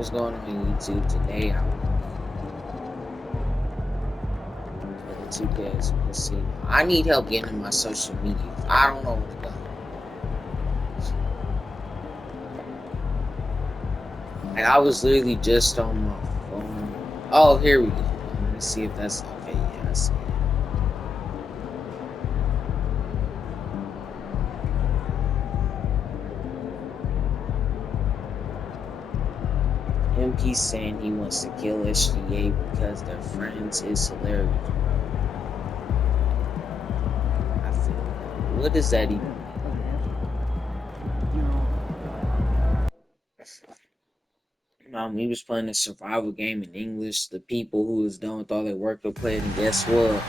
What's going on YouTube today? I'm for the 2Ks casino. I need help getting in my social media. I don't know where to go. Like I was literally just on my phone. Oh, here we go. Let me see if that's okay. Yeah, I see it. MP saying he wants to kill SGA because they're friends is hilarious. I feel that. What does that even mean? We was playing a survival game in English. The people who was done with all their work to play it, and guess what?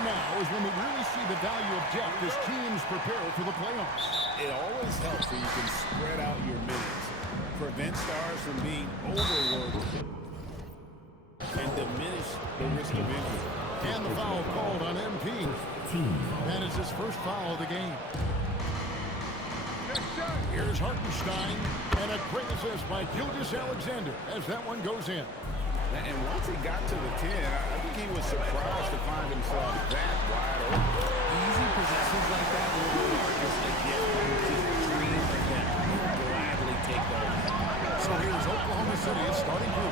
Now is when we really see the value of depth as teams prepare for the playoffs. It always helps when you can spread out your minutes, prevent stars from being overworked, and diminish the risk of injury. And the foul called on MP. That is his first foul of the game. Here's Hartenstein, and a great assist by Gilgeous-Alexander as that one goes in. And once he got to the 10, I think he was surprised to find himself that wide open. Easy possessions like that will reward us again. Just dream for them. He'll gladly take those. So here's Oklahoma City's starting group.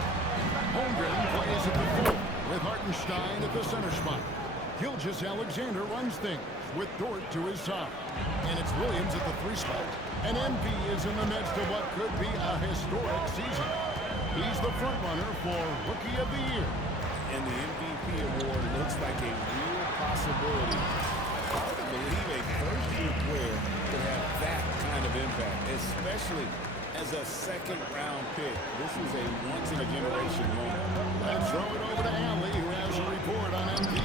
Holmgren plays at the 4 with Hartenstein at the center spot. Gilgeous-Alexander runs things with Dort to his side. And it's Williams at the 3 spot. And MP is in the midst of what could be a historic season. He's the front runner for Rookie of the Year. And the MVP award looks like a real possibility. Hard to believe a first-year player could have that kind of impact, especially as a second-round pick. This is a once-in-a-generation moment. Let's throw it over to Allie, who has a report on MP.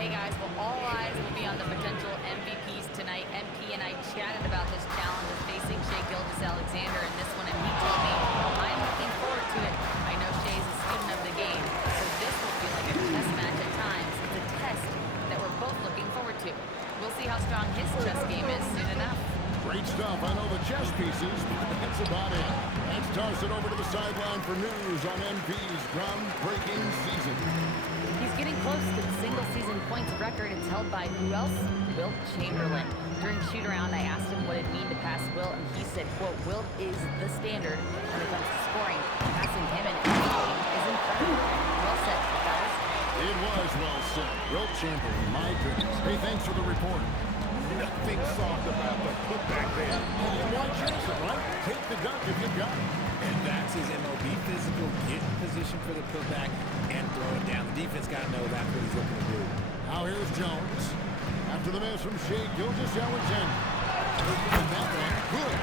Hey guys, well, all eyes will be on the potential MVPs tonight. MP and I chatted about this challenge of facing Shai Gilgeous-Alexander in this one, and he told me, I'm looking forward to it. I know Shai's a student of the game, so this will feel like a chess match at times. It's a test that we're both looking forward to. We'll see how strong his chess game is soon enough. Great stuff. I know the chess pieces, but that's about it. Let's toss it over to the sideline for news on MP's groundbreaking season. He's getting close to the single-season points record. It's held by who else? Wilt Chamberlain. During shoot-around, I asked him what it mean to pass Wilt, and he said, quote, Wilt is the standard when it comes to scoring. Passing him and MVP is incredible. Well said, guys. It was well said. Wilt Chamberlain, my goodness. Hey, thanks for the report. Nothing soft about the putback there. Why chase it, right? Take the dunk if you've got it. And that's his MLB physical. Get in position for the putback and throw it down. The defense got to know that's what he's looking to do. Now here's Jones. After the miss from Shai Gilgeous-Alexander. That one, good.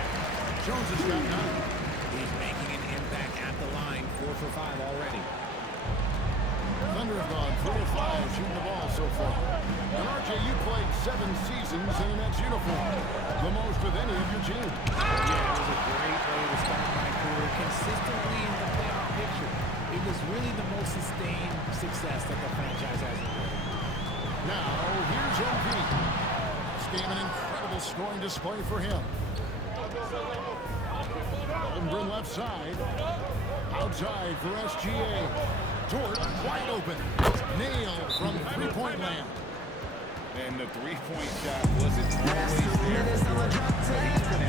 Jones has got 9. He's making an impact at the line. 4 for 5 already. Thunder have gone 3 of 5 shooting the ball so far. And RJ, you played 7 seasons in an Nets uniform. The most of any of your team. Yeah, it was a great way to start my career. Consistently in the playoff picture. It was really the most sustained success that the franchise has enjoyed. Now, here's MP. This game an incredible scoring display for him. Holmgren left side. Outside for SGA. Dort wide open. Nailed from hand. And the three-point shot wasn't always there for Jordan, but he's been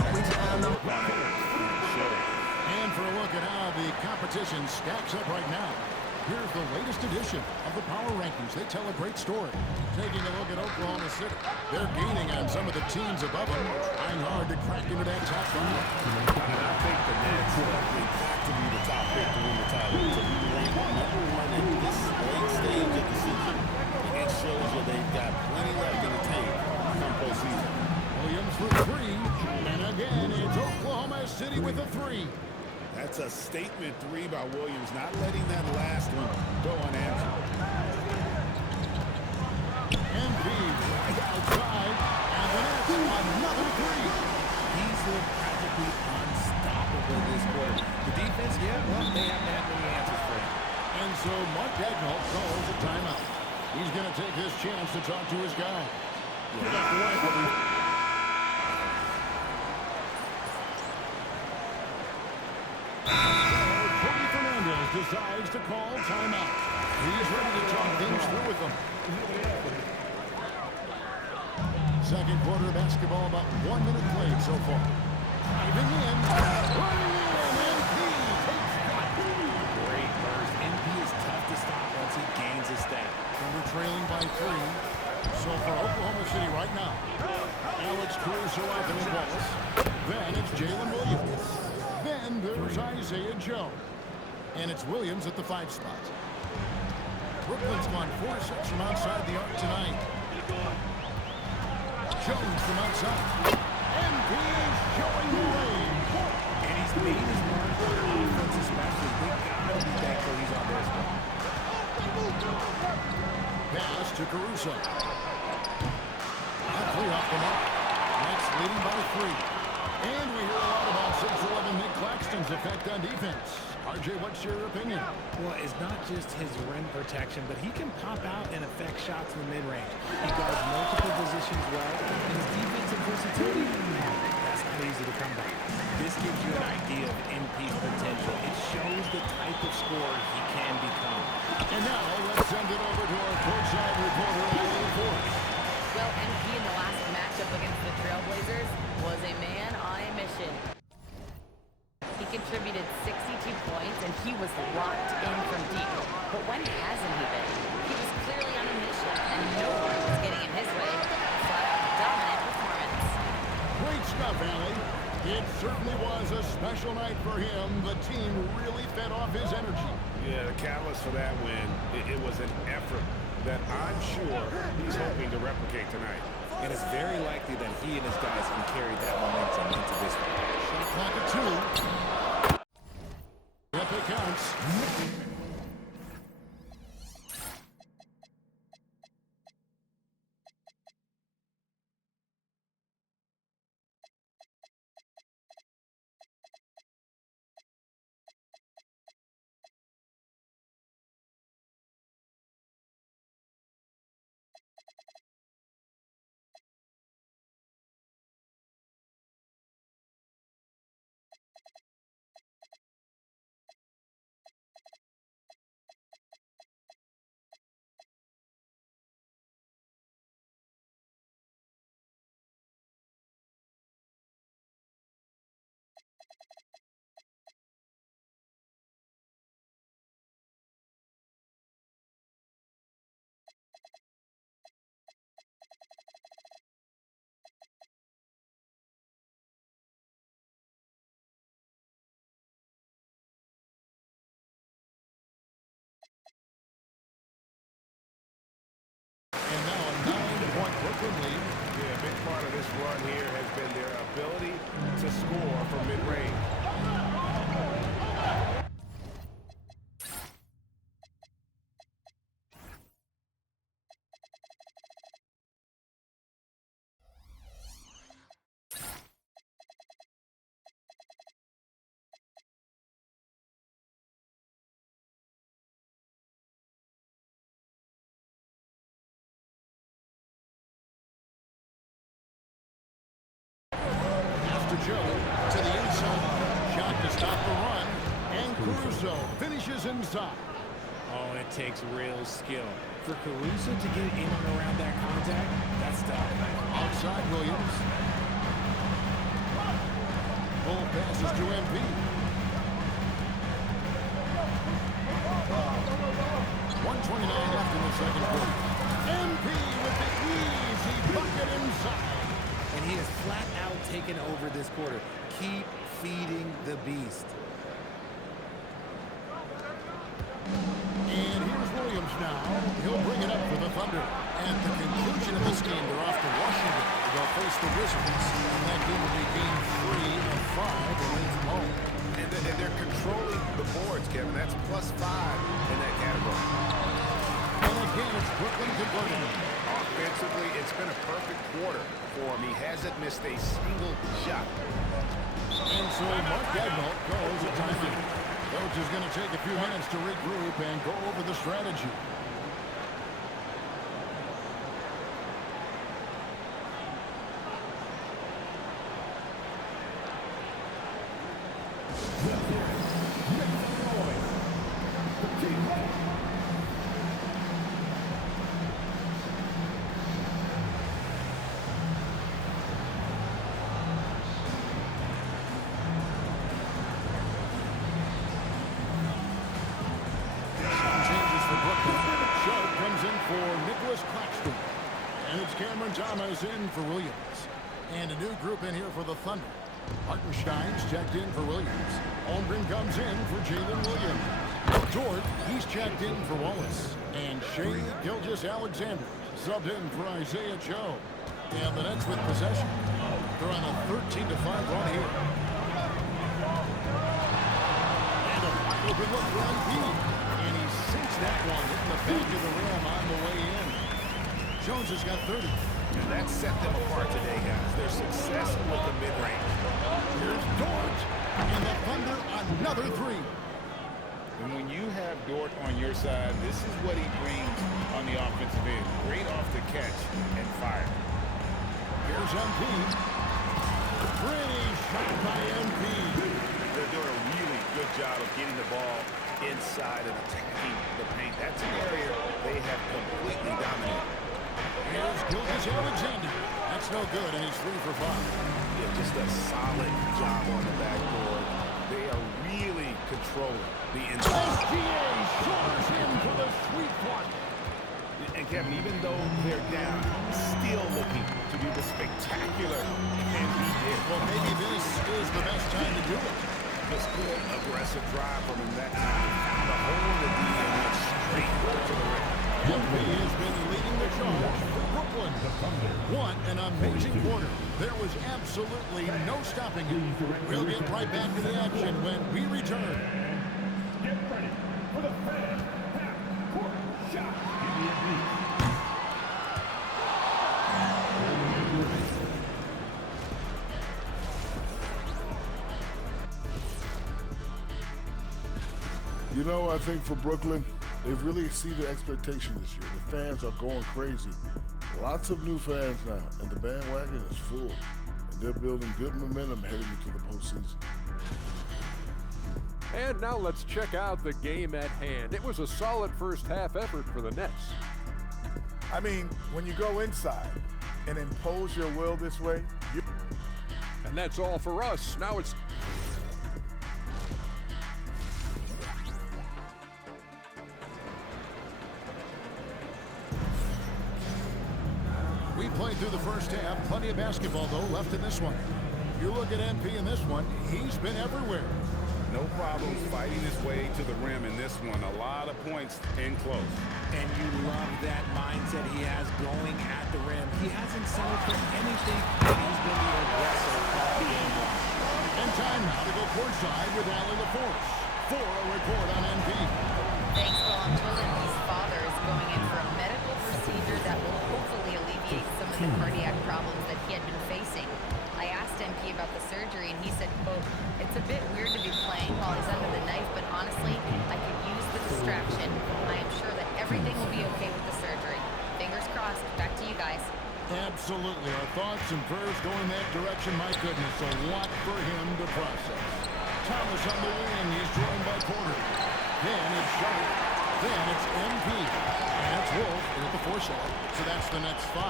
And for a look at how the competition stacks up right now, here's the latest edition of the Power Rankings. They tell a great story. Taking a look at Oklahoma City, they're gaining on some of the teams above them, trying hard to crack into that top five. I think the Nets likely got to be the top pick to win the title. To be ranked number one in this late stage of the season, it shows you they've got plenty left in the tank come postseason. Williams for three, and again it's Oklahoma City with a three. That's a statement three by Williams, not letting that last one go unanswered. MP right outside, and the Nets another three. He's looked practically unstoppable this quarter. The defense, yeah, well, they haven't had many answers for him. And so Mark Dagnall calls a timeout. He's going to take his chance to talk to his guy. Cody Fernandez decides to call timeout. He's ready to talk things through with them. Second quarter basketball, about 1 minute played so far. Driving in, running in, MP takes that. Great burst. NP is tough to stop once he gains his step. And we're trailing by three. So for Oklahoma City right now, Alex Caruso out there with Wallace. Then it's Jalen Williams. Then there's Isaiah Joe. And it's Williams at the 5 spot. Brooklyn's gone 4-6 from outside the arc tonight. Jones from outside. MP showing the way. And he's made his mark on offense especially. They gotta be thankful he's on this one. Pass to Caruso. A three off the mark. Nets leading by 3. And we hear a lot about 6'11" Nick Claxton's effect on defense. RJ, what's your opinion? Well, it's not just his rim protection, but he can pop out and affect shots in the mid-range. He guards multiple positions well, and his defensive versatility, that's not easy to come by. This gives you an idea of MP's potential. It shows the type of scorer he can become. And now let's send it over to our courtside reporter, Eileen Force. Well, MP in the last matchup against the Trailblazers was a man on a mission. He contributed 62 points, and he was locked in from deep. But when hasn't he been? He was clearly on a mission, and no one was getting in his way. Flat-out dominant performance. Great stuff, Allie. It certainly was a special night for him. The team really fed off his energy. Yeah, the catalyst for that win, it was an effort that I'm sure he's hoping to replicate tonight. And it's very likely that he and his guys can carry that momentum into this one. Shot clock at 2. Yep, it counts. And now a 9-point Brooklyn lead. Yeah, a big part of this run here has been their ability to score from mid-range. To Joe, to the inside. Shot to stop the run. And Caruso finishes inside. Oh, it takes real skill. For Caruso to get in and around that contact, that's tough. Outside Williams. Full passes to MP. 1:29 left in the second quarter. MP with the easy bucket inside. And he has flat out taken over this quarter. Keep feeding the beast. And here's Williams now. He'll bring it up for the Thunder. At the conclusion of this game, they're off to Washington. They'll face the Wizards. And that game will be game 3 of 5 away from home. And they're controlling the boards, Kevin. That's +5 in that category. And again, it's Brooklyn converting. Offensively, it's been a perfect quarter for him. He hasn't missed a single shot. And so Mark Dagnall goes a timeout. Coach is going to take a few minutes to regroup and go over the strategy. Thomas in for Williams. And a new group in here for the Thunder. Hartenstein's checked in for Williams. Holmgren comes in for Jalen Williams. Dort, he's checked in for Wallace. And Shea Gilgeous-Alexander subbed in for Isaiah Joe. And the Nets with possession. They're on a 13-5 run here. And a wide open look for Embiid. And he sinks that one in the back of the rim on the way in. Jones has got 30. And that set them apart today, guys. Their success with the mid-range. Here's Dort. And the Thunder another three. And when you have Dort on your side, this is what he brings on the offensive end. Great off the catch and fire. Here's MP. Pretty shot by MP. They're doing a really good job of getting the ball inside and attacking the paint. That's an area they have completely dominated. Here's Gilgeous-Alexander. That's no good, and he's 3 for 5. Yeah, just a solid job on the backboard. They are really controlling the inside. SGA shores in for the sweep one. And Kevin, even though they're down, still looking to do the spectacular, and he did. Well, maybe this is the best time to do it. Just good, aggressive drive from him that time. Found a hole in the D and went straight to the rim. MP has been leading the charge for Brooklyn. What an amazing quarter. There was absolutely no stopping it. We'll get right back to the action when we return. Get ready for the fan half-court shot. You know, I think for Brooklyn, they've really exceeded expectations this year. The fans are going crazy. Lots of new fans now, and the bandwagon is full. And they're building good momentum heading into the postseason. And now let's check out the game at hand. It was a solid first half effort for the Nets. I mean, when you go inside and impose your will this way, And that's all for us. Now it's We played through the first half. Plenty of basketball, though, left in this one. You look at MP in this one, he's been everywhere. No problems fighting his way to the rim in this one. A lot of points in close. And you love that mindset he has going at the rim. He hasn't settled for anything, and he's been the aggressor all game long. And time now to go courtside with Allie LaForce for a report on MP. Thanks, Will. I'm told MP's father is going in for a medical procedure that will hopefully alleviate some of the cardiac problems that he had been facing. I asked MP about the surgery, and he said, quote, "It's a bit weird to be playing while he's under the knife, but honestly, I could use the distraction. I am sure that everything will be okay with the surgery. Fingers crossed." Back to you guys. Absolutely. Our thoughts and prayers going that direction. My goodness, a lot for him to process. Thomas on the wing. He's joined by Porter. Then it's Shea. Then it's MP. And it's Wolf with the foresight. So that's the Nets 5.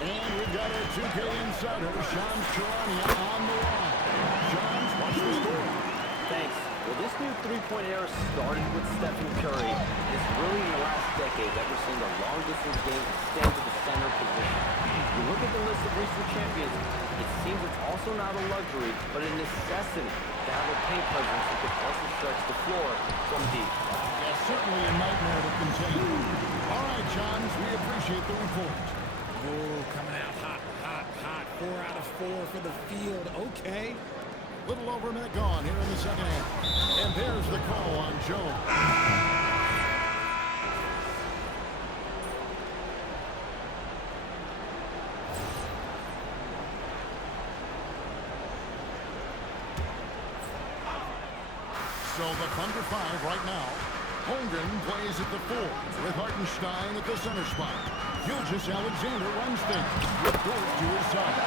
And we've got our 2K insider, Shams Charania, on the line. Shams, watch the score. Thanks. Well, this new three-point era started with Stephen Curry. It's really in the last decade that we're seeing the long-distance game extend to the center position. You look at the list of recent champions, it seems it's also not a luxury, but a necessity to have a paint presence that can also stretch the floor from deep. Yeah, certainly a nightmare to contain. All right, Shams, we appreciate the report. Oh, coming out hot, hot, hot. 4 out of 4 for the field. Okay. Little over a minute gone here in the second half. And there's the call on Jones. So the Thunder 5 right now. Holmgren plays at the 4 with Hartenstein at the center spot. Gilgeous Alexander runs things with Dort to his side.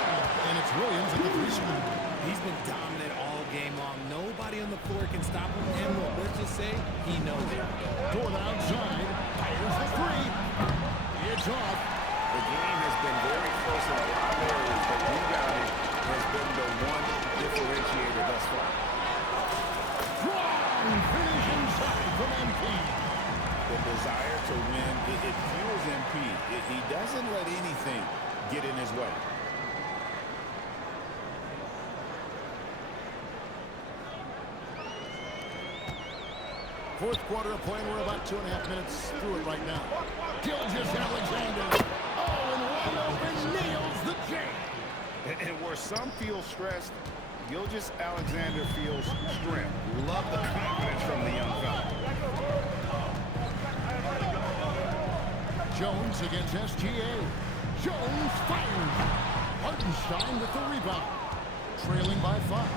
And it's Williams at the 3 spot. He's been dominant all game long. Nobody on the floor can stop him. And look, let's just say he knows it. Dort outside. Fires the 3. It's off. The game has been very close in a lot of areas, but rebounding has been the one differentiator thus far. Strong finish inside from MP. The desire to win, it fuels MP. He doesn't let anything get in his way. Fourth quarter of play, we're about 2.5 minutes through it right now. Gilgeous Alexander. Oh, and wide open, nails the J. And where some feel stressed, Gilgeous Alexander feels strength. Love the confidence from the young fella. Jones against SGA. Jones fires. Hartenstein with the rebound. Trailing by 5.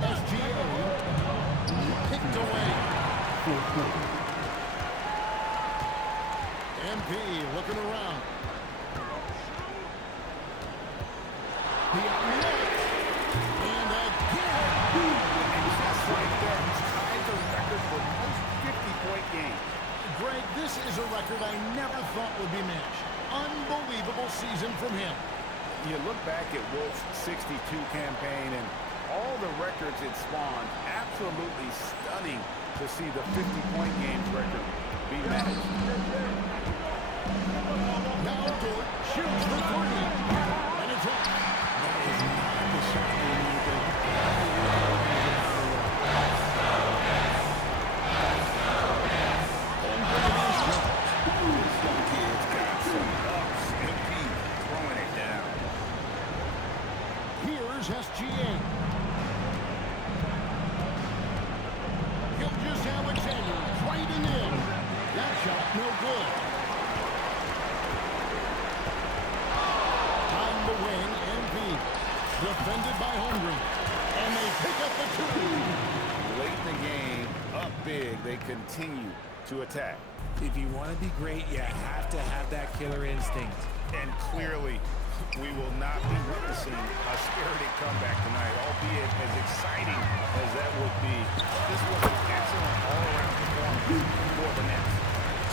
SGA picked away. MP looking around. The outlet. And again. And just like that, he's tied the record for most 50-point games. Greg, this is a record I never thought would be matched. Unbelievable season from him. You look back at Wolf's 62 campaign and all the records it spawned, absolutely stunning to see the 50-point games record be matched. Now Dort shoots the 3. And it's up. That is not the shot we needed. This young kid's got some ups and P's throwing it down. Here's SGA. Gilgeous Alexander driving in. That shot no good. On the wing, MP. Defended by Holmgren. And they pick up the 2. Late in the game, up big, they continue to attack. If you want to be great, you have to have that killer instinct. And clearly, we will not be witnessing a spirited comeback tonight, albeit as exciting as that would be. This was an excellent all-around performance for the Nets.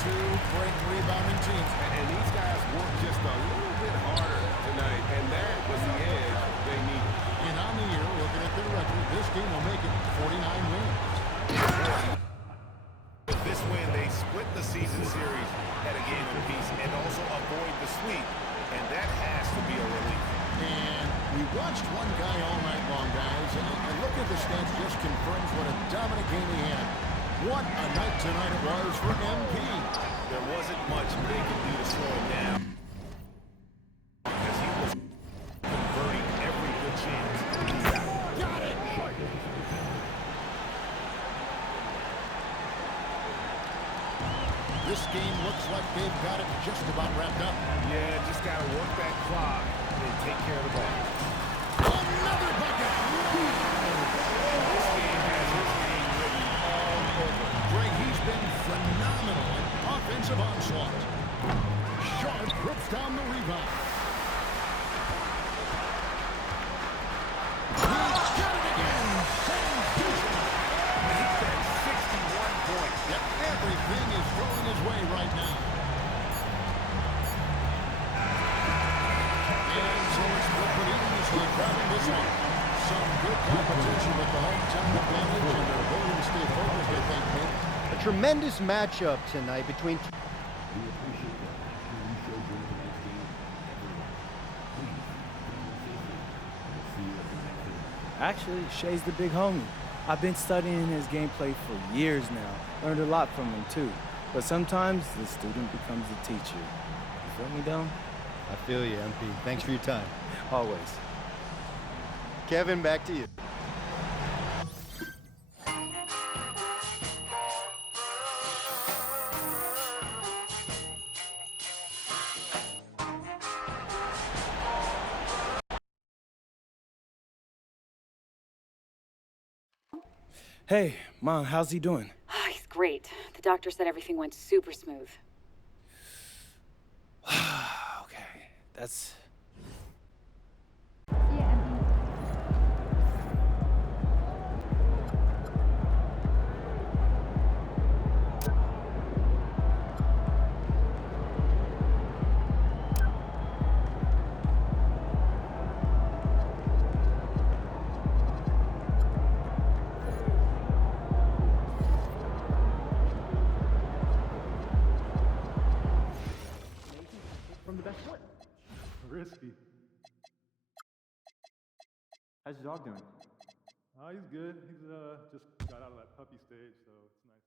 2 great rebounding teams. And these guys worked just a little bit harder tonight, and that was the edge they needed. And on the year, looking at their record, this game will make it 49 wins. With this win, they split the season series at a game apiece and also avoid the sweep, and that has to be a relief. And we watched one guy all night long, guys, and look at the stats just confirms what a dominant game he had. What a night tonight it was for MP. There wasn't much they could do to slow him down, because he was converting every good chance he got. Got it! This game looks like they've got it just about wrapped up. Yeah, just got to work that clock and take care of the ball. Another bucket! This game has his name written all over. Greg, he's been phenomenal in offensive onslaught. Sharp rips down the rebound. He's got it again! Same He's at 61 driving this one. Some good competition with the hometown advantage and their ability to stay focused, I think, Nick. A tremendous matchup tonight between Actually, Shay's the big homie. I've been studying his gameplay for years now. Learned a lot from him, too. But sometimes the student becomes the teacher. You feel me, Dom? I feel you, MP. Thanks for your time. Always. Kevin, back to you. Hey, Mom, how's he doing? Oh, he's great. The doctor said everything went super smooth. Okay, that's... Risky. How's your dog doing? He's good. He's just got out of that puppy stage, so it's nice.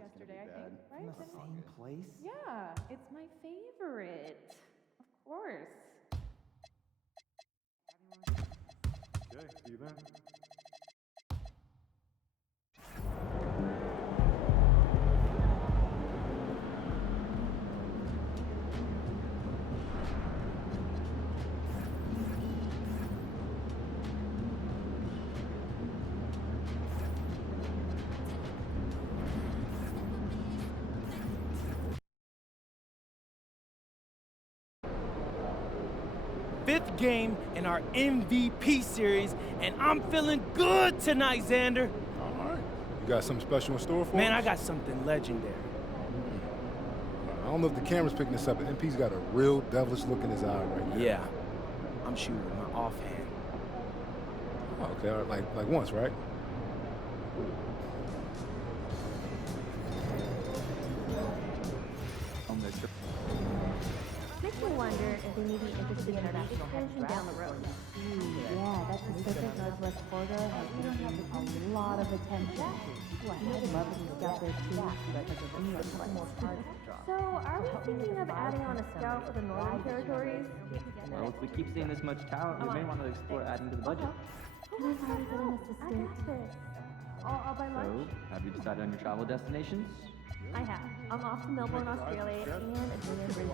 Yesterday, I think, right? In the same place? Yeah, it's my favorite. Of course. Okay, see you then. Fifth game in our MVP series, and I'm feeling good tonight, Xander. All right. You got something special in store for Man, us? I got something legendary. I don't know if the camera's picking this up, but MP's got a real devilish look in his eye right now. Yeah, I'm shooting with my offhand. Oh, okay, all right. Like once, right? Makes me wonder if they may be interested in our expansion down the road. Yeah, that Pacific Northwest corridor has received a lot of attention. I'd love to scout there too, but So, are we thinking of adding on a scout for the Northern Territories? Well, if we keep seeing this much talent, we may want to explore adding to the budget. Can I finally get an assistant? I got this. I'll buy lunch. So, have you decided on your travel destinations? I have. I'm off to Melbourne, Australia, and a day in Brisbane.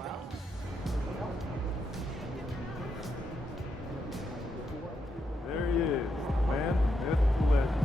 There he is, the man, the myth, the legend.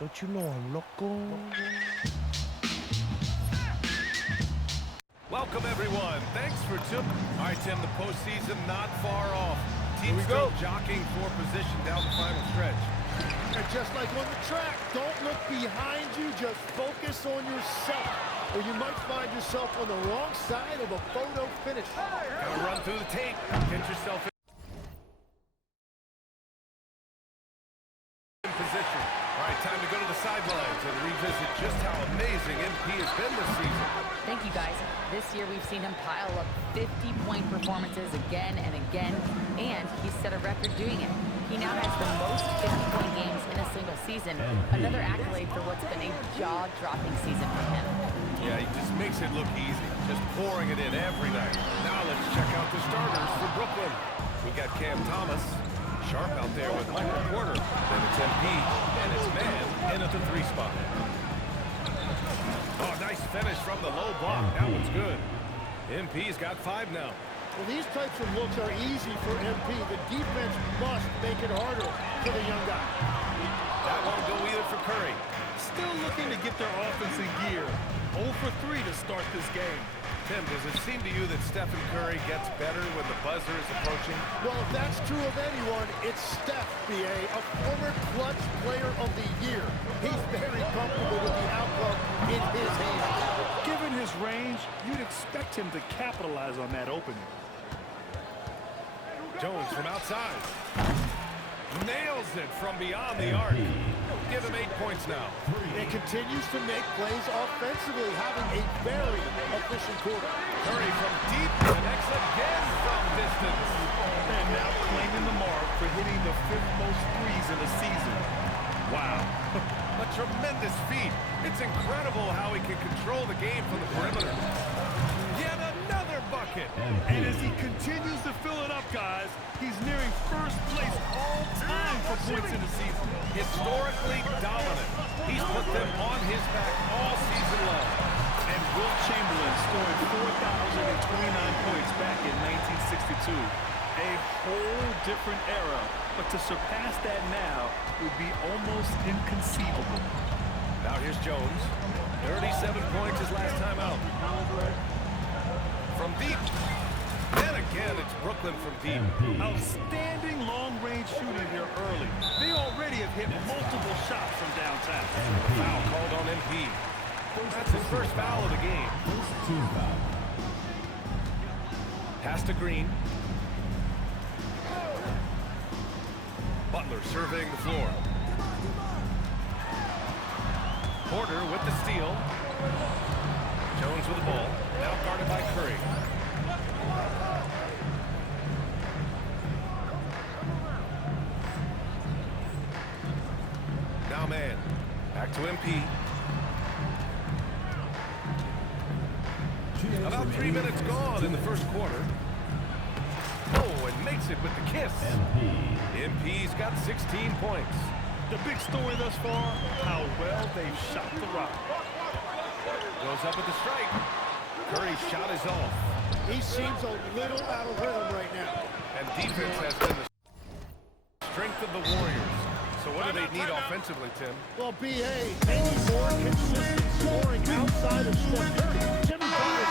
Don't you know I'm loco? Welcome, everyone. Thanks for tuning. All right, Tim, the postseason not far off. Teams still jockeying for position down the final stretch. just like on the track, don't look behind you, just focus on yourself, or you might find yourself on the wrong side of a photo finish. Gotta run through the tape, get yourself in position. All right, time to go to the sidelines and revisit just how amazing MP has been this season. Thank you, guys. This year we've seen him pile up 50-point performances again and again, and he's set a record doing it. He now has the most 50-point games in a single season, another accolade for what's been a jaw-dropping season for him. Yeah, he just makes it look easy, just pouring it in every night. Now let's check out the starters for Brooklyn. We got Cam Thomas, sharp out there with Michael Porter. Then it's MP, and it's Man in at the 3 spot. Oh, nice finish from the low block. That one's good. MP's got 5 now. Well, these types of looks are easy for MP. The defense must make it harder for the young guy. That won't go either for Curry. Still looking to get their offense in gear. 0 for 3 to start this game. Tim, does it seem to you that Stephen Curry gets better when the buzzer is approaching? Well, if that's true of anyone, it's Steph, B.A., a former clutch player of the year. He's very comfortable with the outcome in his hands. Given his range, you'd expect him to capitalize on that opening. Jones from outside. Nails it from beyond the arc. Give him 8 points now. And continues to make plays offensively, having a very efficient quarter. Curry from deep, connects again from distance. And now claiming the mark for hitting the 5th most threes in the season. Wow. A tremendous feat. It's incredible how he can control the game from the perimeter. Yet another bucket. And as he continues to fill it up, guys, he's nearing first place all time for points in the season. Historically dominant. He's put them on his back all season long. And Wilt Chamberlain scoring 4,029 points back in 1962. A whole different era, but to surpass that now would be almost inconceivable. Now here's Jones. 37 points his last time out. From deep. And again, it's Brooklyn from deep. Outstanding long-range shooting here early. They already have hit multiple shots from downtown. Foul called on MP. That's his first foul of the game. Pass to Green. Butler surveying the floor. Porter with the steal. Jones with the ball. Now guarded by Curry. Now Man. Back to MP. About 3 minutes gone in the first quarter. Oh, and makes it with the kiss. MP's got 16 points. The big story thus far, how well they've shot the rock. Goes up with the strike. Curry's shot is off. He seems a little out of rhythm right now. And defense has been the strength of the Warriors. So what do they need offensively, Tim? Well, B.A., any more consistent scoring outside of Steph Curry. Jimmy Butler.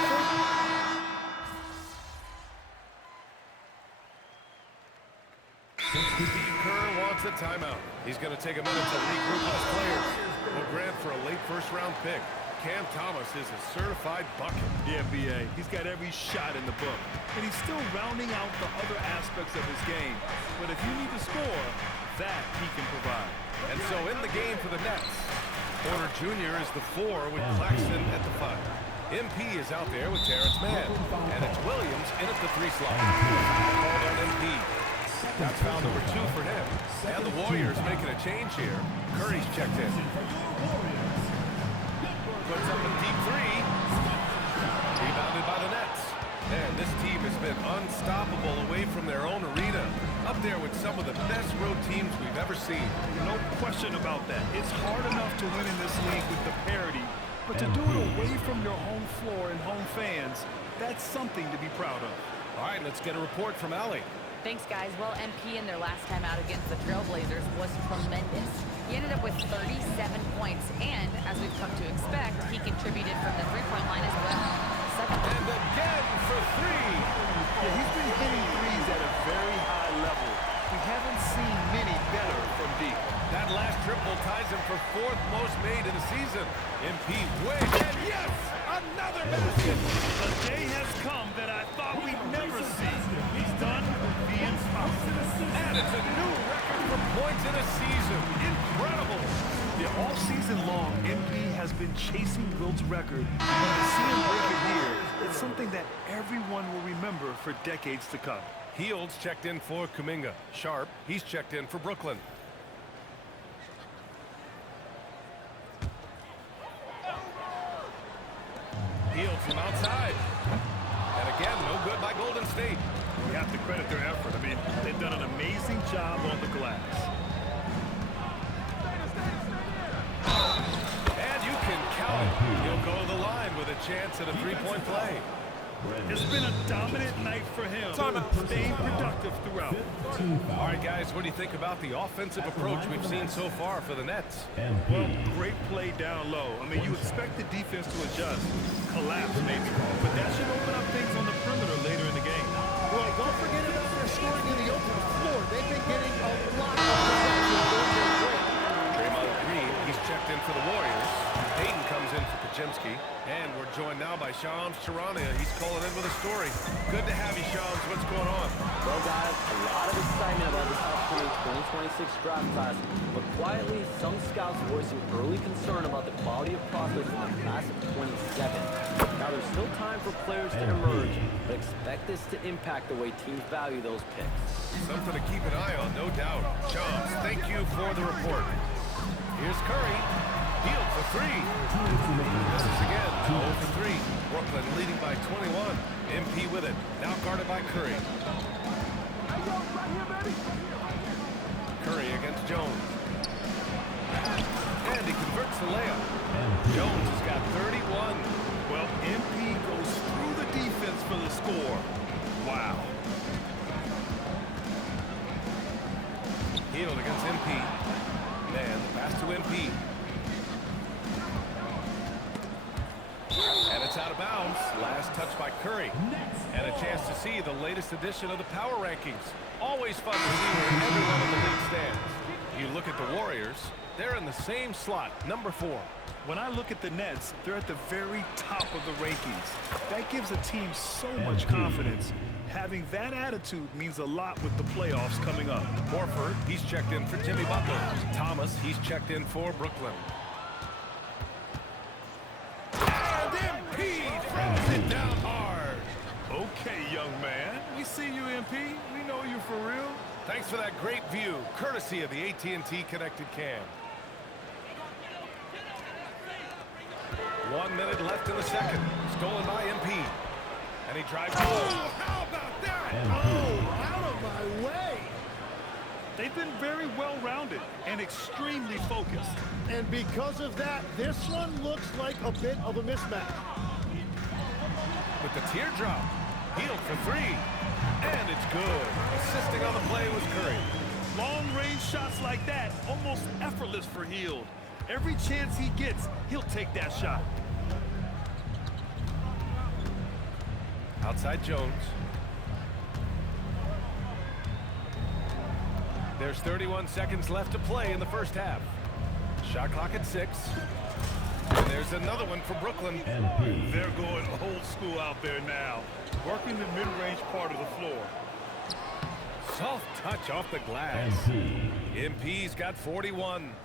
Steve Kerr wants a timeout. He's going to take a minute to regroup with his players. Will grant for a late first-round pick. Cam Thomas is a certified bucket. Yeah, B.A., he's got every shot in the book. And he's still rounding out the other aspects of his game. But if you need to score, that he can provide. And so in the game for the Nets, Porter Jr. is the 4 with Claxton at the 5. MP is out there with Terrence Mann. And it's Williams in at the 3 slot. Called on MP. That's foul number 2 for him. And the Warriors making a change here. Curry's checked in. Puts up a deep 3. Rebounded by the Nets. And this team has been unstoppable away from their own arena. Up there with some of the best road teams we've ever seen. No question about that. It's hard enough to win in this league with the parity. But to do it away from your home floor and home fans, that's something to be proud of. All right, let's get a report from Allie. Thanks, guys. Well, MP in their last time out against the Trailblazers was tremendous. He ended up with 37 points, and as we've come to expect, he contributed from the three-point line as well. And again for 3. Yeah, he's been hitting threes at a very high level. We haven't seen many better from deep. That last dribble him for 4th most made in the season. MP wins, and yes, another basket. The day has come that I thought we'd never see. He's done the impossible. And it's a new record for points in a season. Incredible. Yeah, all season long, MP has been chasing Wilt's record. And to see him break it here, it's something that everyone will remember for decades to come. Heald's checked in for Kuminga. Sharp, he's checked in for Brooklyn. Heald's from outside. And again, no good by Golden State. We have to credit their effort. I mean, they've done an amazing job on the glass. And you can count it. He'll go to the line with a chance at a three-point play. It's been a dominant night for him, staying productive throughout. All right, guys, what do you think about the offensive approach we've seen so far for the Nets? Well, great play down low. I mean, you expect the defense to adjust, collapse maybe, but that should open up things on the perimeter later in the game. Well, don't forget about their scoring in the open floor. They've been getting a lot of possession during their break. Draymond Green, he's checked in for the Warriors. Payton comes in for Pachimski. And we're joined now by Shams Charania. He's calling in with a story. Good to have you, Shams. What's going on? Well, guys, a lot of excitement about this upcoming 2026 draft class, but quietly, some scouts voicing early concern about the quality of prospects in the class of 27. Now, there's still time for players to emerge, but expect this to impact the way teams value those picks. Something to keep an eye on, no doubt. Shams, thank you for the report. Here's Curry. Heald for three. Misses again. 0 for 3. Brooklyn leading by 21. MP with it. Now guarded by Curry. Curry against Jones. And he converts the layup. Jones has got 31. Well, MP goes through the defense for the score. Wow. Heald against MP. Man, pass to MP. And it's out of bounds. Last touch by Curry. And a chance to see the latest edition of the power rankings. Always fun to see where everyone in the league stands. You look at the Warriors, they're in the same slot, number 4. When I look at the Nets, they're at the very top of the rankings. That gives a team so much confidence. Having that attitude means a lot with the playoffs coming up. Horford, he's checked in for Jimmy Butler. Thomas, he's checked in for Brooklyn. And MP throws it down hard. Okay, young man. We see you, MP. We know you for real. Thanks for that great view, courtesy of the AT&T Connected Cam. 1 minute left in the second. Stolen by MP. And he drives. Oh, how about that? Oh, out of my way. They've been very well-rounded and extremely focused. And because of that, this one looks like a bit of a mismatch. With the teardrop. Heald for 3. And it's good. Assisting on the play was Curry. Long-range shots like that, almost effortless for Heald. Every chance he gets, he'll take that shot. Outside Jones. There's 31 seconds left to play in the first half. Shot clock at 6. And there's another one for Brooklyn. They're going old school out there now, working the mid-range part of the floor. Soft touch off the glass. MP's got 41.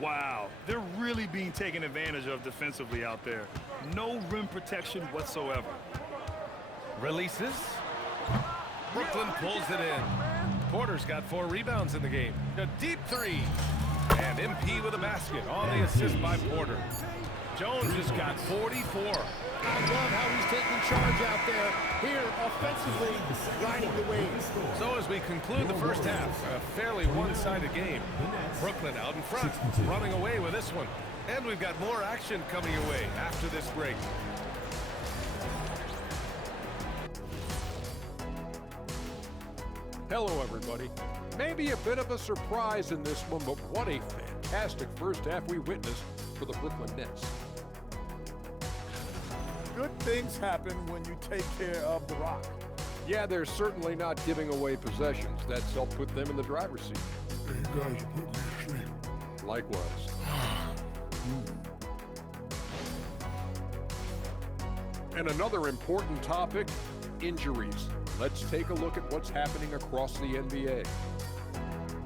Wow, they're really being taken advantage of defensively out there. No rim protection whatsoever. Releases. Brooklyn pulls it in. Porter's got 4 rebounds in the game. A deep 3. And MP with a basket on the assist by Porter. Jones has got 44. I love how he's taking charge out there. Here, offensively, riding the wave. So as we conclude the first half, a fairly one-sided game. Brooklyn out in front, running away with this one. And we've got more action coming your way after this break. Hello, everybody. Maybe a bit of a surprise in this one, but what a fantastic first half we witnessed for the Brooklyn Nets. Good things happen when you take care of the rock. Yeah, they're certainly not giving away possessions. That's helped put them in the driver's seat. Hey, you guys are putting me to sleep. likewise. And another important topic, injuries. Let's take a look at what's happening across the NBA.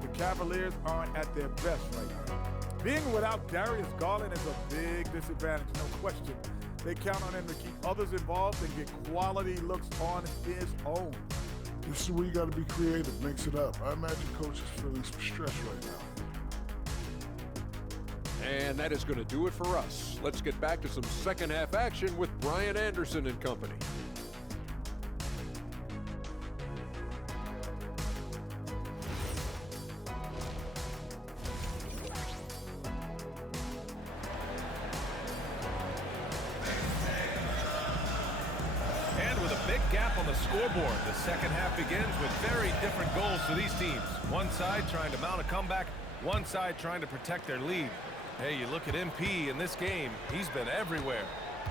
The Cavaliers aren't at their best right now. Being without Darius Garland is a big disadvantage, no question. They count on him to keep others involved and get quality looks on his own. This is where you got to be creative, mix it up. I imagine coach is feeling some stress right now. And that is going to do it for us. Let's get back to some second half action with Brian Anderson and company. And with a big gap on the scoreboard, the second half begins with very different goals for these teams. One side trying to mount a comeback, one side trying to protect their lead. Hey, you look at MP in this game, he's been everywhere.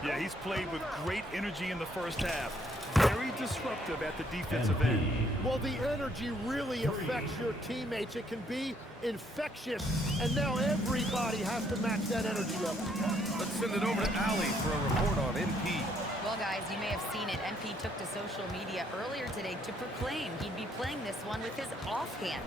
Yeah, he's played with great energy in the first half. Very disruptive at the defensive end. Well, the energy really affects your teammates. It can be infectious, and now everybody has to match that energy level. Let's send it over to Allie for a report on MP. Well, guys, you may have seen it. MP took to social media earlier today to proclaim he'd be playing this one with his offhand.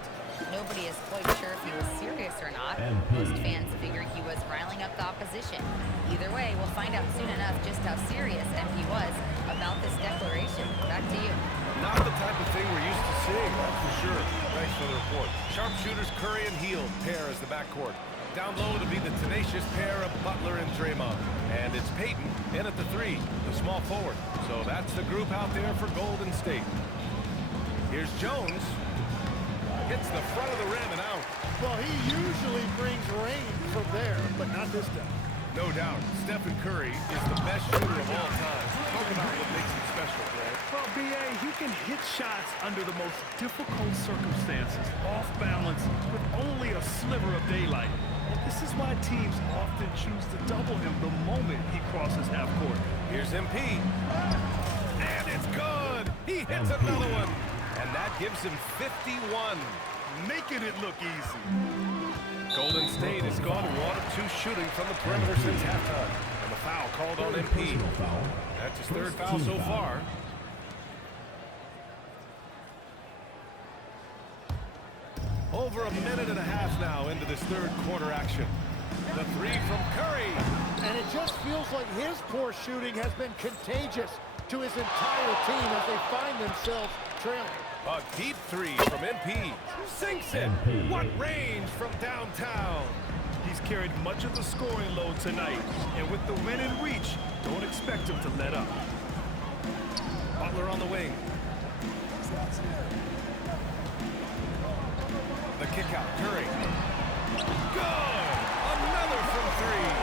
Nobody is quite sure if he was serious or not. Most fans figured he was riling up the opposition. Either way, we'll find out soon enough just how serious MP was about this declaration. Back to you. Not the type of thing we're used to seeing, that's for sure. Thanks for the report. Sharpshooters Curry and Hield pair as the backcourt. Down low to be the tenacious pair of Butler and Draymond. And it's Payton in at the three, the small forward. So that's the group out there for Golden State. Here's Jones. Hits the front of the rim and out. Well, he usually brings rain from there, but not this time. No doubt, Stephen Curry is the best shooter of all time. Talk about what makes him special, Brad. Well, B.A., he can hit shots under the most difficult circumstances, off balance, with only a sliver of daylight. And this is why teams often choose to double him the moment he crosses half court. Here's MP. And it's good! He hits another one! And that gives him 51. Making it look easy. Golden State has gone 1 of 2 shooting from the perimeter since halftime. And the foul called on MP. That's his third foul so far. Over a minute and a half now into this third quarter action. The three from Curry. And it just feels like his poor shooting has been contagious to his entire team as they find themselves trailing. A deep three from MP. Sinks it. What range from downtown. He's carried much of the scoring load tonight. And with the win in reach, don't expect him to let up. Butler on the wing. The kick out. Curry. Good. Another from three.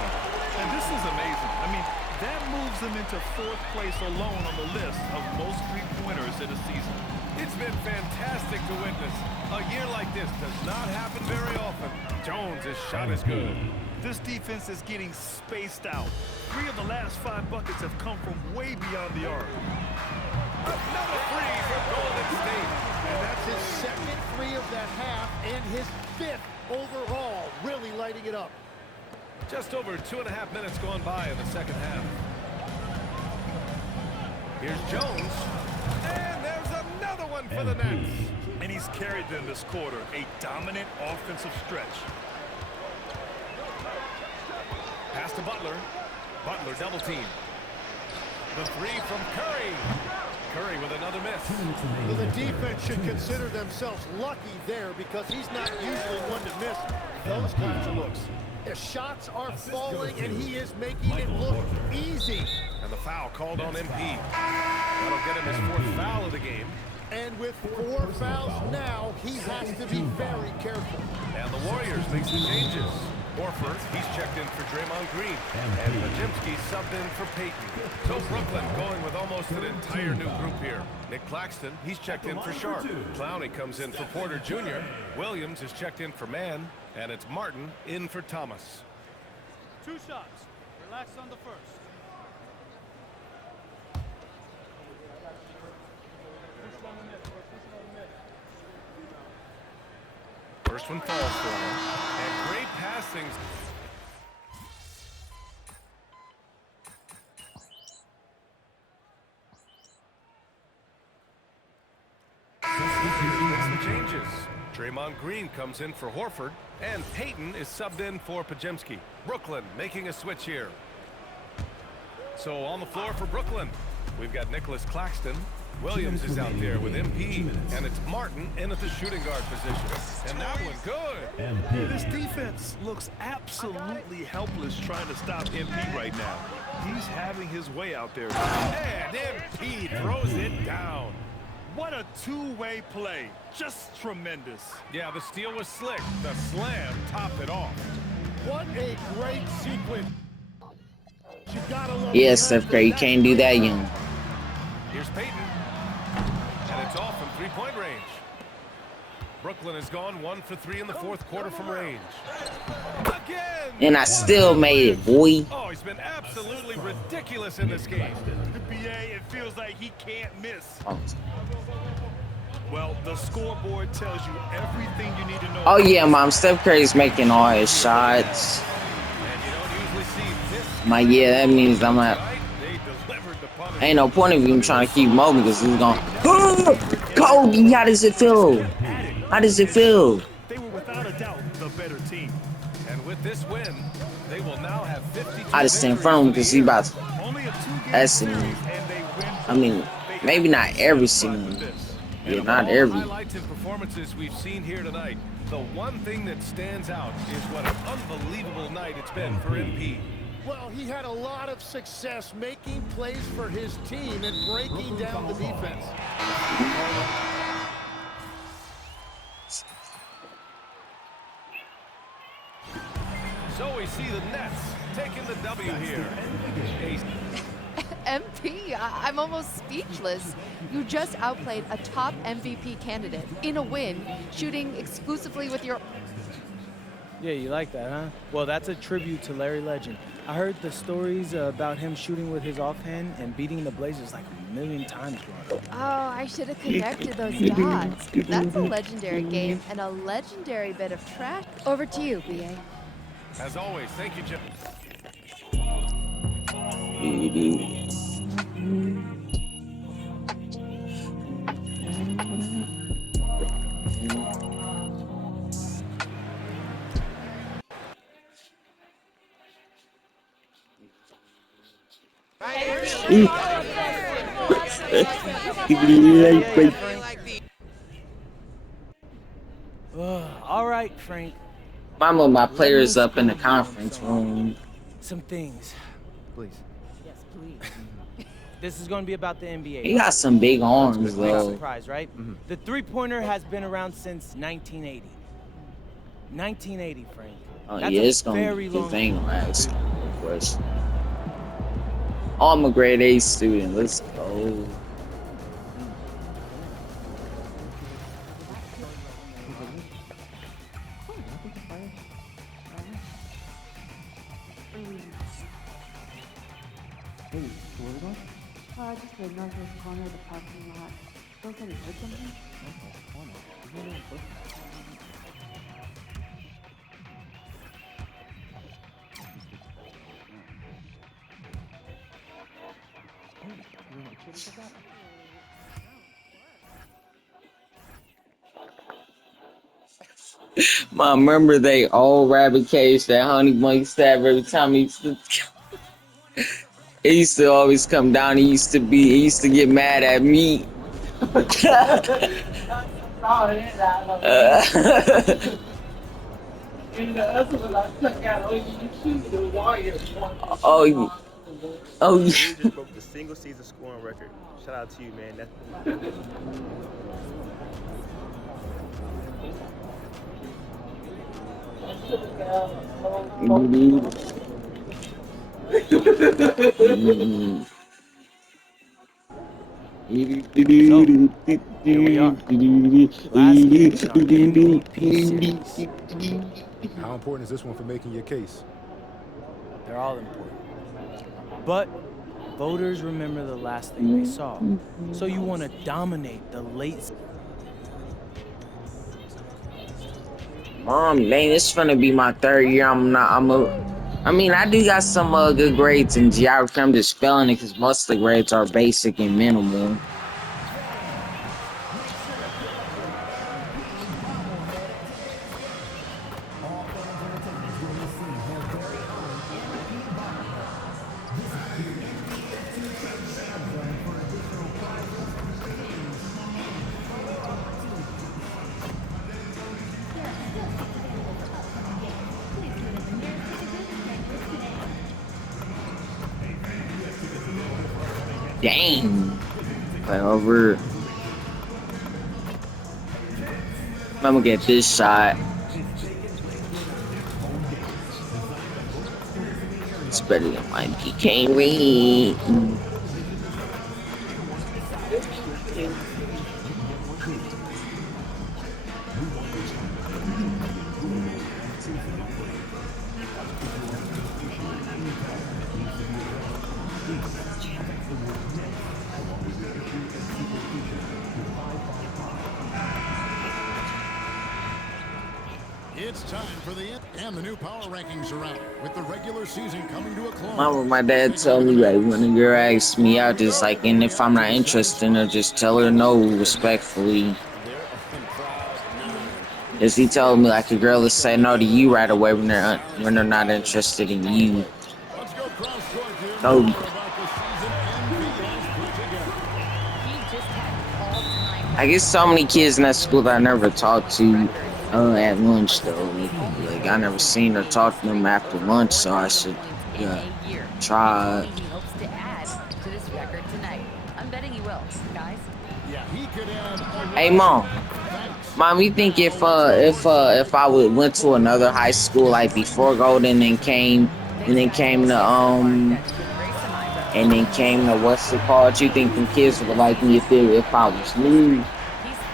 And this is amazing. I mean, that moves him into 4th place alone on the list of most three-pointers in a season. It's been fantastic to witness. A year like this does not happen very often. Jones' shot is good. This defense is getting spaced out. 3 of the last 5 buckets have come from way beyond the arc. Another three for Golden State. And that's his second three of that half and his 5th overall, really lighting it up. Just over 2.5 minutes gone by in the second half. Here's Jones. And there's another one for the Nets. And he's carried them this quarter, a dominant offensive stretch. Pass to Butler. Butler double team. The three from Curry. Curry with another miss. Well, the defense should consider themselves lucky there because he's not usually one to miss those kinds of looks. The shots are falling, and he is making it look easy. And the foul called on MP. That'll get him his 4th foul of the game. And with 4 fouls now, he has to be very careful. And the Warriors make some changes. Horford, he's checked in for Draymond Green. And Majimski subbed in for Payton. So Brooklyn going with almost an entire new group here. Nick Claxton, he's checked in for Sharp. Clowney comes in for Porter Jr. Williams is checked in for Mann. And it's Martin in for Thomas. 2 shots. Relax on the first. First one falls for him. And great passing. Some changes. Draymond Green comes in for Horford, and Payton is subbed in for Pajemski. Brooklyn making a switch here. So on the floor for Brooklyn, we've got Nicholas Claxton. Williams is out there with MP, and it's Martin in at the shooting guard position. And that one good. This defense looks absolutely helpless trying to stop MP right now. He's having his way out there. And MP throws it down. What a two-way play. Just tremendous. Yeah, the steal was slick. The slam topped it off. What a great sequence. You gotta love Yeah, Steph Curry, you can't do that, young. Here's Payton. And it's off from three-point range. Brooklyn has gone 1 for 3 in the fourth quarter from range. Again! And I still made it, boy. Oh, he's been absolutely ridiculous in this game. The BA, it feels like he can't miss. Oh. Well, the scoreboard tells you everything you need to know. Oh yeah, Mom. Steph Curry's making all his shots. And you don't usually see this. I'm like, yeah, that means I'm not. Ain't no point of even trying to keep moving because he's going. Kobe, how does it feel? How does it feel? They were without a doubt the better team. And with this win, they will now have 52. I just stand in front of him because he about to. That's I mean, maybe not every single. Yeah, not every. Highlights and performances we've seen here tonight. The one thing that stands out is what an unbelievable night it's been for MP. Well, he had a lot of success making plays for his team and breaking down the defense. So we see the Nets taking the W here. MP, I'm almost speechless. You just outplayed a top MVP candidate in a win, shooting exclusively with your... Yeah, you like that, huh? Well, that's a tribute to Larry Legend. I heard the stories about him shooting with his offhand and beating the Blazers like a million times growing up. Oh, I should have connected those dots. That's a legendary game and a legendary bit of trash. Over to you, BA. As always, thank you, Jim. All right, Frank. Mama, my players up in the conference room. Some things. Please. Yes, please. This is going to be about the NBA. He got some big arms, Big though. surprise, right? The three-pointer has been around since 1980. 1980, Frank. Oh, That's yeah, a it's going to very be long thing time. last, of course. Oh, I'm a grade A student. Let's go. Hey, so where are we going? Just the northwest corner of the parking lot. Don't say you heard something? Mom, remember they old rabbit cage that Honey Bun used to have every time he used to... It used to always come down. He used to get mad at me. Oh, oh, You just broke the single season scoring record. Shout out to you, man. That's Here we are. Last game in our MVP series. How important is this one for making your case? They're all important. But voters remember the last thing they saw. So you want to dominate the late... Mom, man, it's gonna be my third year. I mean, I do got some good grades in geography. I'm just failing it because most of the grades are basic and minimal. Dang. Play over. I'm gonna get this shot. It's better than my PK ring. It's time for the and the new power rankings are out with the regular season coming to a close. Mama, my dad told me like when a girl asks me out, just like, and if I'm not interested in her, just tell her no respectfully. As he told me like a girl will say no to you right away when they're not interested in you. Let's go cross court here. So More about the season MV has put together. He just had all-time I guess so many kids in that school that I never talked to at lunch though. Like I never seen or talked to them after lunch, so I should try. He hopes to add to this record tonight. I'm betting he will, guys. Yeah, he could add a Hey mom, you think if I would went to another high school like before Golden and then came to what's it called? You think them kids would like me if I was new? He's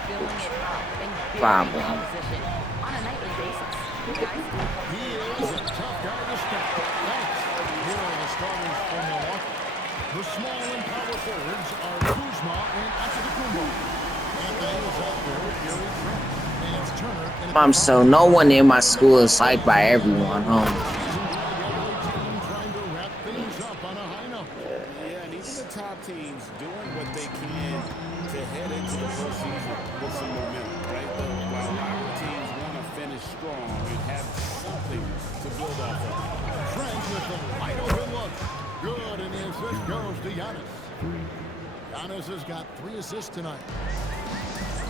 filling it up and Fine, burying mom. opposition on a nightly basis. Guys? He is a tough guy to stop. Thanks. Here are the starters for Milwaukee. The small and power forwards are Kuzma and Antetokounmpo. Anthony is out there with Gary Trent. And it's Turner. And Mom, so no one in my school is liked by everyone, huh? trying to wrap things up on a high note. Yeah, and even the top teams doing what they can to head into the postseason with some momentum, right? While our teams want to finish strong and have something to build off of. Trent with the wide open look. Good, and the assist goes to Giannis. Giannis has got 3 assists tonight.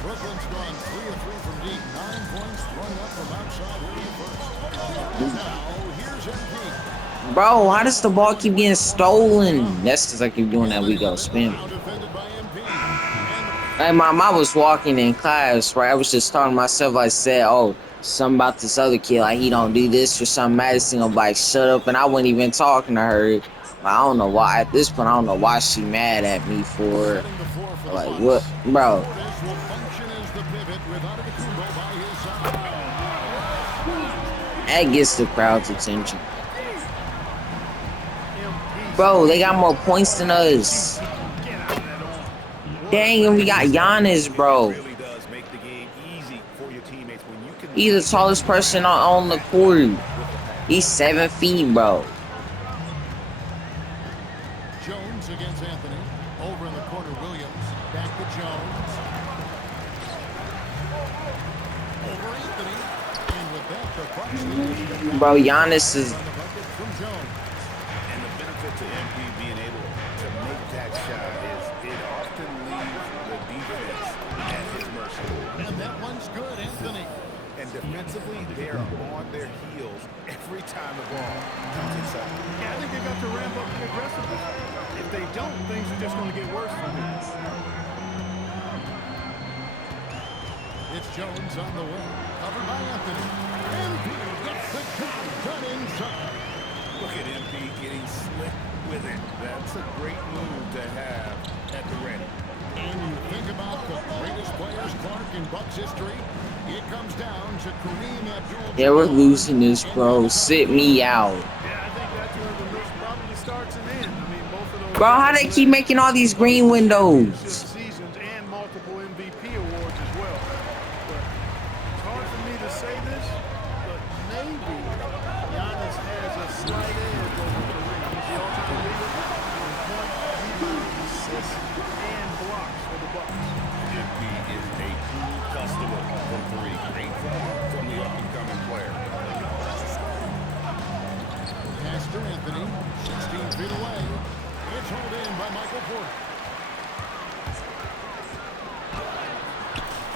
Brooklyn's gone 3 of 3 from deep. 9 points thrown up from outside here in the first. Now, here's MP. Bro, how does the ball keep getting stolen? That's because I keep doing that we go spin. Hey, mom, I was walking in class, right? I was just talking to myself. I said, oh, something about this other kid, like he don't do this or something. Madison gonna be like, shut up. And I wasn't even talking to her. I don't know why. At this point, I don't know why she mad at me for. Like, what? Bro. That gets the crowd's attention. Bro, they got more points than us. Dang, and we got Giannis, bro. He's the tallest person on the court. He's 7 feet, bro. Jones against Anthony. Over in the corner, Williams. Back to Jones. Over Anthony. And with that, the Bucks. Bro, Giannis is. From Jones. And the benefit to MP being able to make that shot is it often leaves the defense at his mercy. And that one's good, Anthony. And defensively, they are on their heels every time the ball comes inside. Yeah, I think they got to ramp up the aggressiveness. If they don't, things are just going to get worse from here. It's Jones on the way. Covered by Anthony. MP gets the job done inside. Look at MP getting slick with it. That's a great move to have at the ready. And you think about the greatest players, Clark, in Bucks history. It comes down to Kareem Abdul-Jabbar. Yeah, we're losing this, bro. Sit me out. Yeah, I think that's where the list probably starts and ends. I mean, both of those. Bro, how they keep making all these green windows? Seasons and multiple MVP awards as well. But it's hard for me to say this, maybe Giannis has a slight edge over Kareem. He's the all-time leader in points, rebounds, assists, and blocks for the Bucks. MP is a true customer from three. Great form from the up-and-coming player. Pass to Anthony, 16 feet away. It's hauled in by Michael Porter.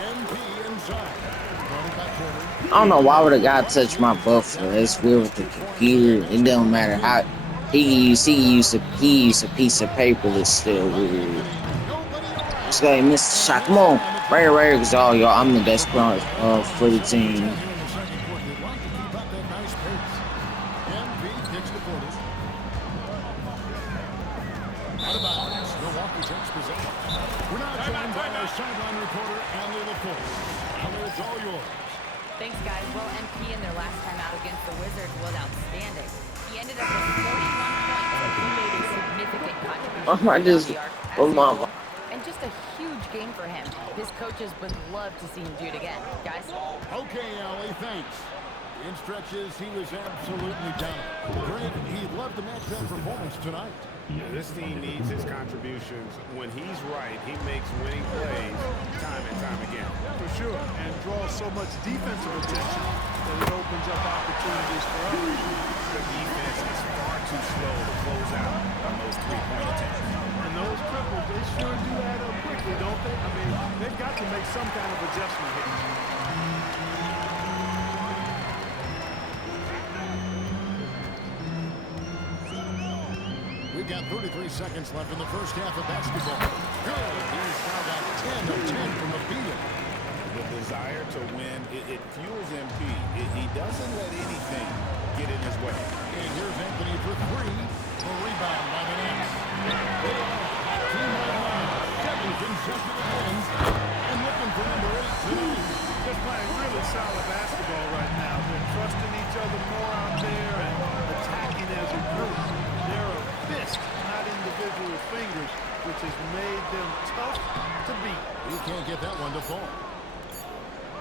MP inside. Brought by Porter. I don't know why would a guy touch my buffer. That's weird with the computer. It don't matter how he use a piece of paper. That's still weird. This guy missed the shot. Come on, right here, cause y'all, I'm the best player for the team. Milwaukee takes possession. We're now joined by our sideline reporter, Allie LaForce. Allie, it's all yours. Thanks, guys. Well, MP in their last time out against the Wizards was outstanding. He ended up with 41 points, and he made a significant contribution I just, to the arc as oh my. usual. And just a huge game for him. His coaches would love to see him do it again. Guys? Okay, Allie, thanks. In stretches, he was absolutely dominant. Great, he loved the match-up performance tonight. Yeah, this team needs his contributions. When he's right, he makes winning plays time and time again. For sure, and draws so much defensive attention that it opens up opportunities for others. The defense is far too slow to close out on those three-point attempts. And those triples, they sure do add up quickly, don't they? I mean, they've got to make some kind of adjustment here. We've got 33 seconds left in the first half of basketball. Good. He's now got 10 of 10 from the field. The desire to win, it fuels MP. He doesn't let anything get in his way. And here's Anthony for three. A rebound by the Nets. They are hot team right now. Second consecutive wins. And looking for number 8 tonight. Just playing really solid basketball right now. They're trusting each other more out there and attacking as a group. They're a fist, not individual fingers, which has made them tough to beat. He can't get that one to fall.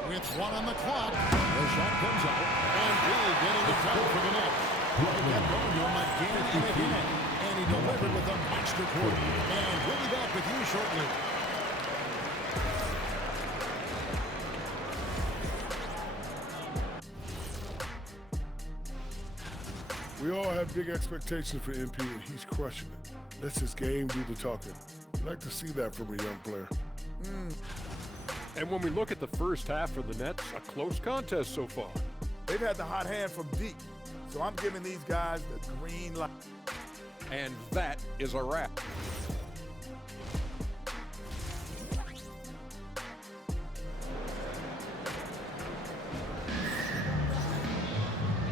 With one on the clock, the shot comes out, and big getting the foul for the Nets. He kept going to him again and again, and he delivered with a monster quarter. And we'll be back with you shortly. We all have big expectations for MP, and he's crushing it. Lets his game do the talking. I'd like to see that from a young player. And when we look at the first half for the Nets, a close contest so far. They've had the hot hand from deep, so I'm giving these guys the green light. And that is a wrap.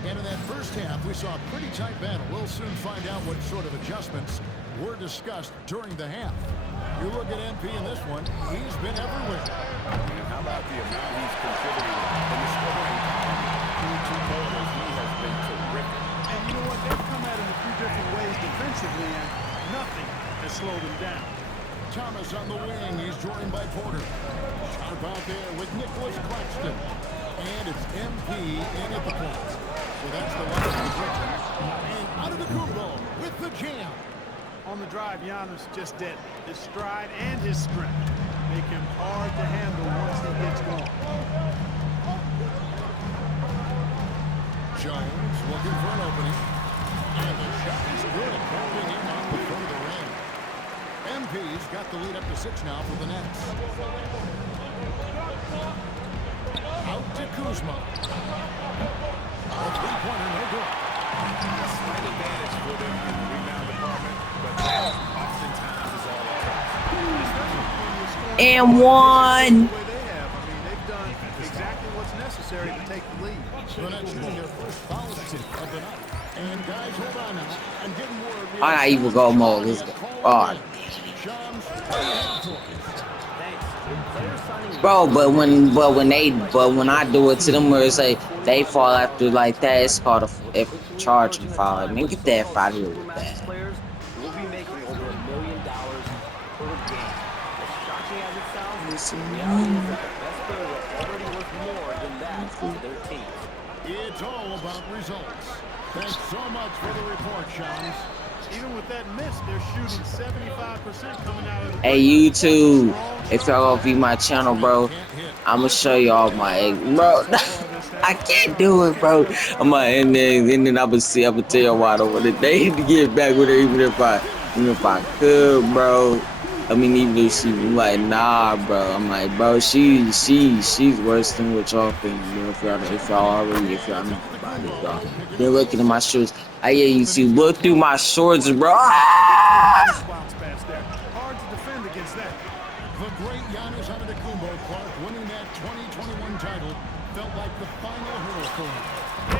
And in that first half, we saw a pretty tight battle. We'll soon find out what sort of adjustments were discussed during the half. You look at MP in this one, he's been everywhere. And how about the amount he's contributing in the scoring column? Through two quarters, he has been terrific. And you know what? They've come at him a few different ways defensively, and nothing has slowed him down. Thomas on the wing. He's joined by Porter. Sharp out there with Nicholas Claxton. And it's MP in at the point. So that's the line of projection. And out of the Kumbo with the jam. On the drive, Giannis just did. His stride and his strength make him hard to handle once he gets going. Jones looking for an opening. And the shot is good. Holding him up before the rim. MP's got the lead up to 6 now for the Nets. Out to Kuzma. A three-pointer, no good. A slight advantage for them in the rebound department, but that oftentimes is all it takes. And one. The way they have. I mean, they've done exactly what's necessary to take the lead. The Nets shooting their first foul of the night. And guys, hold on now. I'm getting word. I even go more. Let's go. Oh, bro, but when I do it to them, where it's like they fall after like that, it's called a charging foul. I mean, get that out here with that. Players will be making over $1 million per game. As shocking as it sounds, the reality is that the best player will already worth more than that to their teams. It's all about results. Thanks so much for the report, Shams. Even with that miss, they're shooting 75% coming out of the Hey, break. YouTube, if y'all gonna view my channel, bro, I'm gonna show y'all my egg, bro. I can't do it, bro. I'm gonna and then I'm gonna tell y'all why I don't want to date to get back with her, even if I could, bro. I mean, even if she was like, nah, bro. I'm like, bro, she's worse than what y'all think, bro. If y'all know about it, bro. Then looking at my shorts. I hear YouTube, look through my shorts, bro. Ah! Bounce pass there. Hard to defend against that. The great Giannis Antetokounmpo, Clark, winning that 2021 title felt like the final hurdle for him.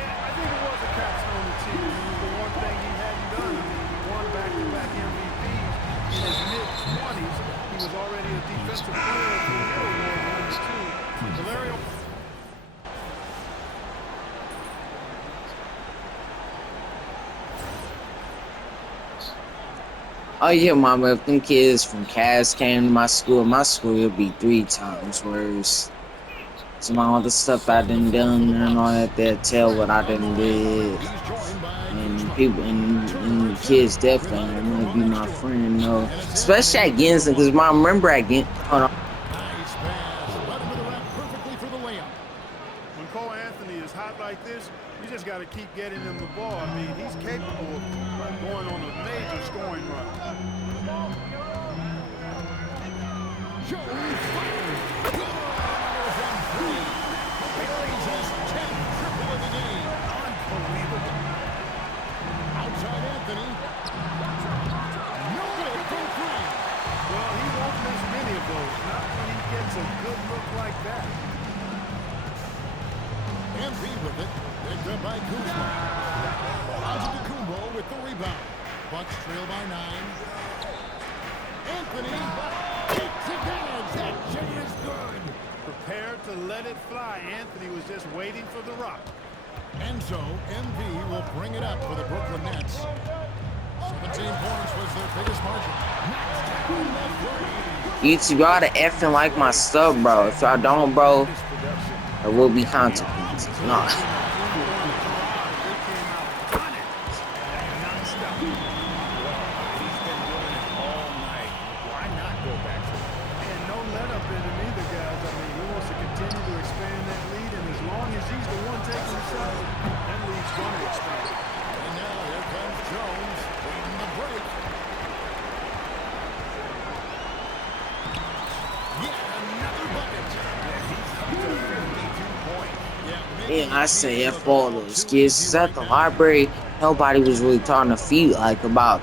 Yeah, I think it was a capstone achievement. It was the one thing he hadn't done. I mean, he won back-to-back MVPs in his mid-20s. He was already a Defensive Player of the Year award winner, too. Valerio. Oh yeah, mama, if them kids from Cass came to my school would be 3 times worse. Some all the stuff I done and all that, they'll tell what I done did. And people and the kids definitely don't want to be my friend, no. Especially at Ginson, because I remember at Ginson, hold on. Nice pass. Led him to the rack perfectly for the layup. When Cole Anthony is hot like this, you just got to keep getting him the ball. I mean, he's capable of going on a major scoring run. Jones fired. Good. From three. Buries his 10th triple of the game. Unbelievable. Outside Anthony. No good from three. Well, he won't miss many of those. Not when he gets a good look like that. Embiid with it. Picked up by Kuzma. Antetokounmpo with the rebound. Bucks trail by 9. Anthony takes advantage. That shot is good. Prepared to let it fly. Anthony was just waiting for the rock. And so, MV will bring it up for the Brooklyn Nets. 17 points was their biggest margin. YouTube, y'all to effing like my stuff, bro. If y'all don't, bro, there will be consequences. No. Yeah, I say F all those kids. At the library, nobody was really talking to feet like about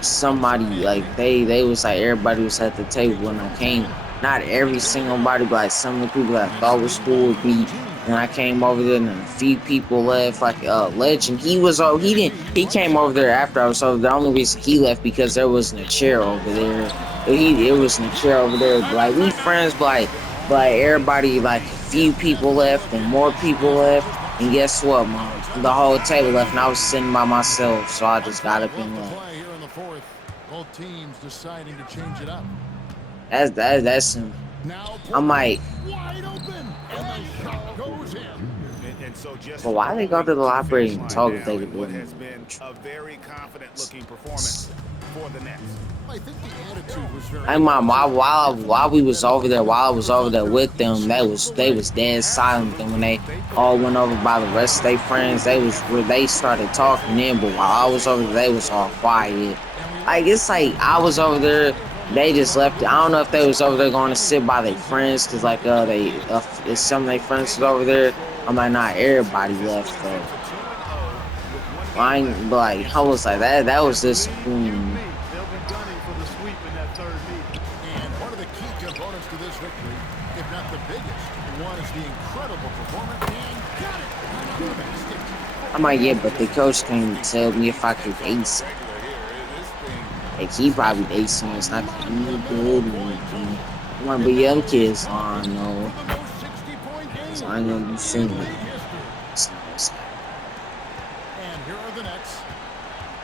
somebody like they was like everybody was at the table when I came. Not every single body, but like some of the people that I thought was cool with me. And I came over there, and a few people left. Like Legend, he came over there after I was over. The only reason he left because there wasn't a chair over there. It wasn't a chair over there. Like we friends, but everybody, like a few people left and more people left. And guess what, mom? The whole table left, and I was sitting by myself. So I just got up and left. Play here in the fourth. Both teams deciding to change it up. That's simple. I'm like, Wide open, and the shot goes in. And so just but why they go to the library and talk if they could do what has been a very confident looking performance for the Nets. I think the attitude was very. Hey, mom, while we was over there, while I was over there with them, they was dead silent. And when they all went over by the rest of their friends, they started talking then. But while I was over there, they was all quiet. Like it's like I was over there, they just left. I don't know if they was over there going to sit by their friends, cause like some of their friends was over there. I'm like, not everybody left though. But like I was like that was disappointing. They'll be gunning for the sweep in that third meeting. And one of the key components to this victory, if not the biggest, was the incredible performance and got it. Another basket. I'm like, yeah, but the coach can't tell me if I could ace it. Like he probably acing it's not any good or anything. I'm like, but young kids, I don't know. So I'm gonna be singing. And here are the Nets.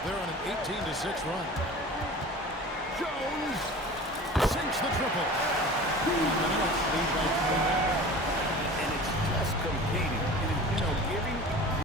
They're on an 18-6 run. Jones sinks the triple. And the Nets lead by 3.